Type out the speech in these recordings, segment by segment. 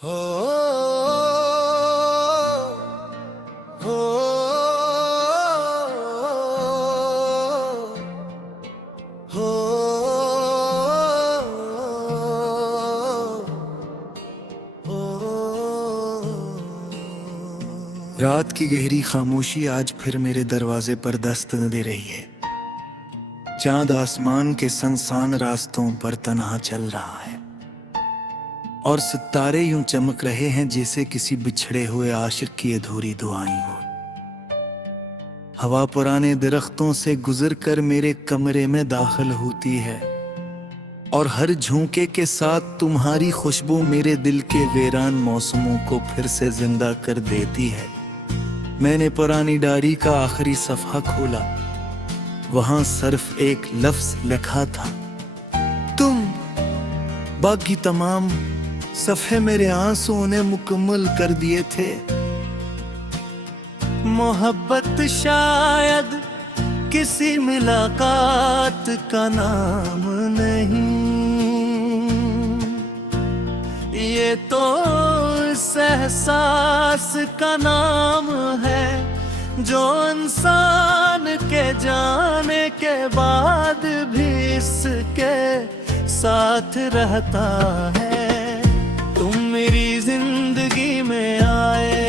हो हो हो रात की गहरी खामोशी आज फिर मेरे दरवाजे पर दस्तक दे रही है। चांद आसमान के सुनसान रास्तों पर तन्हा चल रहा है और सितारे यूं चमक रहे हैं जैसे किसी बिछड़े हुए आशिक की अधूरी दुआएं हो। हवा पुराने दरख्तों से गुजर कर मेरे कमरे में दाखिल होती है और हर झोंके के साथ तुम्हारी खुशबू मेरे दिल के वीरान मौसमों को फिर से जिंदा कर देती है। मैंने पुरानी डायरी का आखिरी सफ़हा खोला, वहां सिर्फ एक लफ्ज लिखा था, तुम। बाकी तमाम सफ़े मेरे आंसुओं ने मुकम्मल कर दिए थे। मोहब्बत शायद किसी मुलाकात का नाम नहीं, ये तो इस एहसास का नाम है जो इंसान के जाने के बाद भी इसके साथ रहता है। तुम मेरी जिंदगी में आए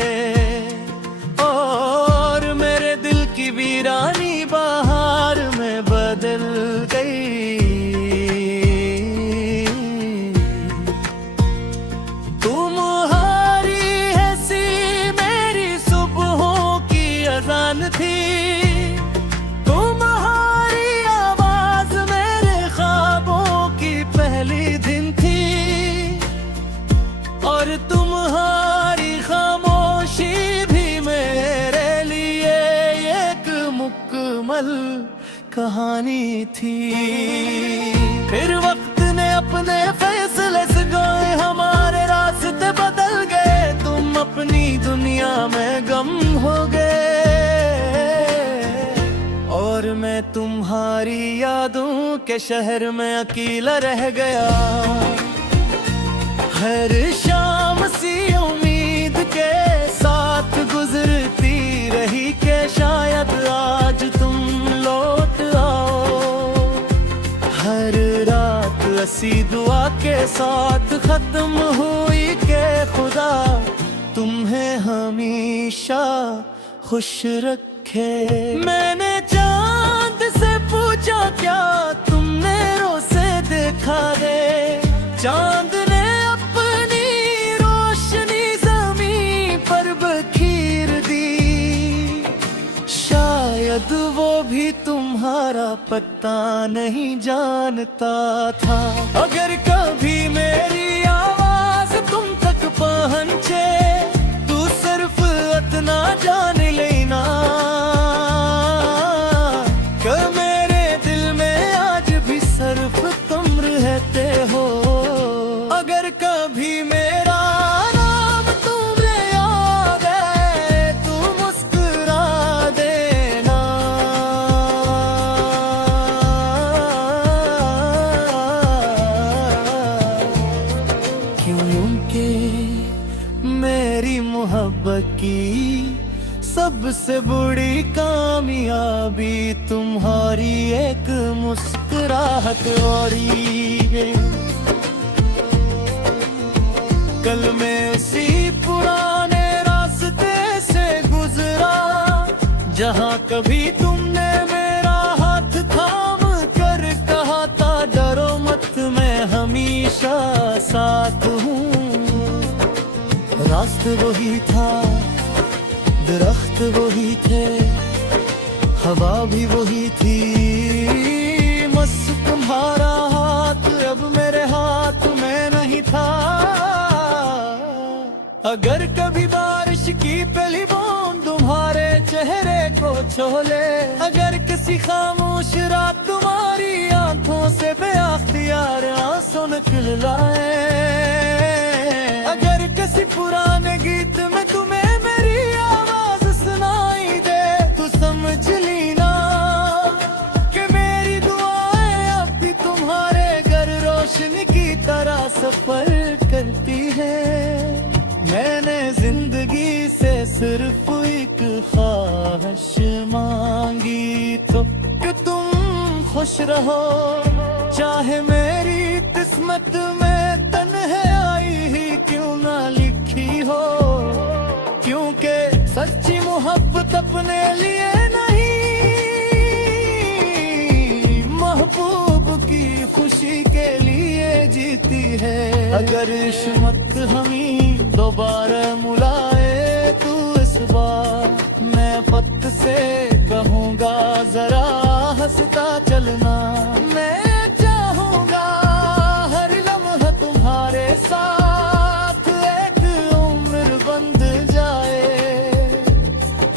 और मेरे दिल की वीरानी बहार में बदल गई। तुम्हारी ऐसी मेरी सुबहों की अज़ान थी, तुम्हारी आवाज मेरे ख्वाबों की पहली दिन थी और तुम्हारी खामोशी भी मेरे लिए एक मुकम्मल कहानी थी। फिर वक्त ने अपने फैसले सगाए, हमारे रास्ते बदल गए, तुम अपनी दुनिया में गम हो गए और मैं तुम्हारी यादों के शहर में अकेला रह गया। हर शाम सी उम्मीद के साथ गुजरती रही कि शायद आज तुम लौट आओ। हर रात ऐसी दुआ के साथ खत्म हुई कि खुदा तुम्हें हमेशा खुश रखे। मैंने चांद से पूछा क्या तुमने रोज़े देखा रे, चांद ने अपनी रोशनी ज़मीन पर बखेर दी। शायद वो भी तुम्हारा पता नहीं जानता था। अगर कभी मेरी आवाज तुम तक पहुंचे तू सिर्फ इतना जान लेना कि मेरे दिल में आज भी सिर्फ तुम रहते हो। अगर कभी मेरा नाम तुम्हें याद है तू मुस्कुरा देना। क्योंकि मेरी मोहब्बत की सबसे बड़ी कामयाबी तुम्हारी एक मुस्कुराहट और है। कल मैं उसी पुराने रास्ते से गुजरा जहां कभी तुमने मेरा हाथ थाम कर कहा था, डरो मत मैं हमेशा साथ हूँ। रास्ता वही था, दरख्त वही थे, हवा भी वही थी, बस तुम्हारा हाथ अब मेरे हाथ में नहीं था। अगर कभी बारिश की पहली बूंद तुम्हारे चेहरे को छोले, अगर किसी खामोश रात तुम्हारी आंखों से बेअख्तियार आंसू निकल लाए, अगर किसी पुराने गीत में तुम्हें मेरी आवाज सुनाई दे तो समझ लेना कि मेरी दुआएं अब भी तुम्हारे घर रोशनी की तरह सफर करती है। खुश रहो, चाहे मेरी किस्मत में तन्हाई ही क्यों ना लिखी हो, क्योंकि सच्ची मोहब्बत अपने लिए नहीं, महबूब की खुशी के लिए जीती है। अगर इश्क हमें दोबारा मुलाए तू इस बार, मैं पत्त से कहूँगा जरा हंसता चलना। मैं चाहूँगा हर लम्हा तुम्हारे साथ एक उम्र बंध जाए,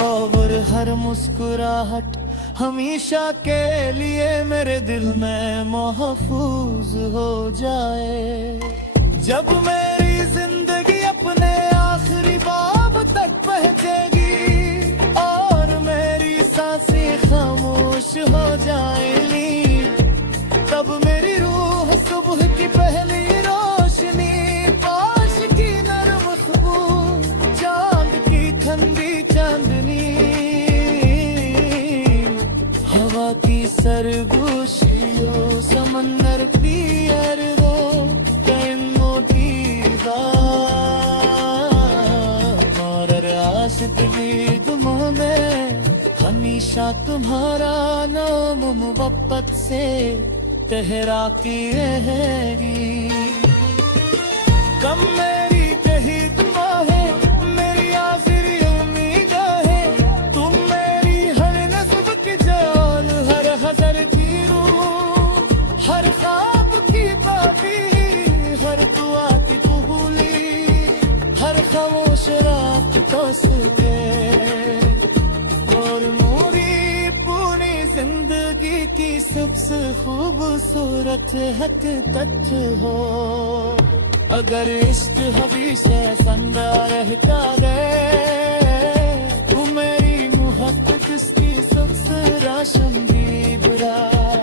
और हर मुस्कुराहट हमेशा के लिए मेरे दिल में महफूज हो जाए। जब मेरी जिंदगी अपने आखिरी बाब तक पहुंचेगी और मेरी सांसें खामोश हो जाएंगी, तब मेरी रूह सुबह की पहली रोशनी, पाश की नरम खुशबू, चांद की ठंडी चांदनी, हवा की सरगोशियों, समंदर की अरगो, हमेशा तुम्हारा नाम मोहब्बत से तहरा की रहेगी। कम मेरी कही दुआएं, मेरी आखिरी उम्मीद है, तुम मेरी हर नस्ब की जान, हर हज़र की रूह, हर ख्वाब की बाबी, हर दुआ की कबूली, हर खामोश रात का सुके, और मोरी पूरी जिंदगी की सबसे खूबसूरत हकीकत हो। अगर इश्क हमेशा जिंदा रहता है, तू मेरी मोहब्बत की सबसे रोशन दीवार।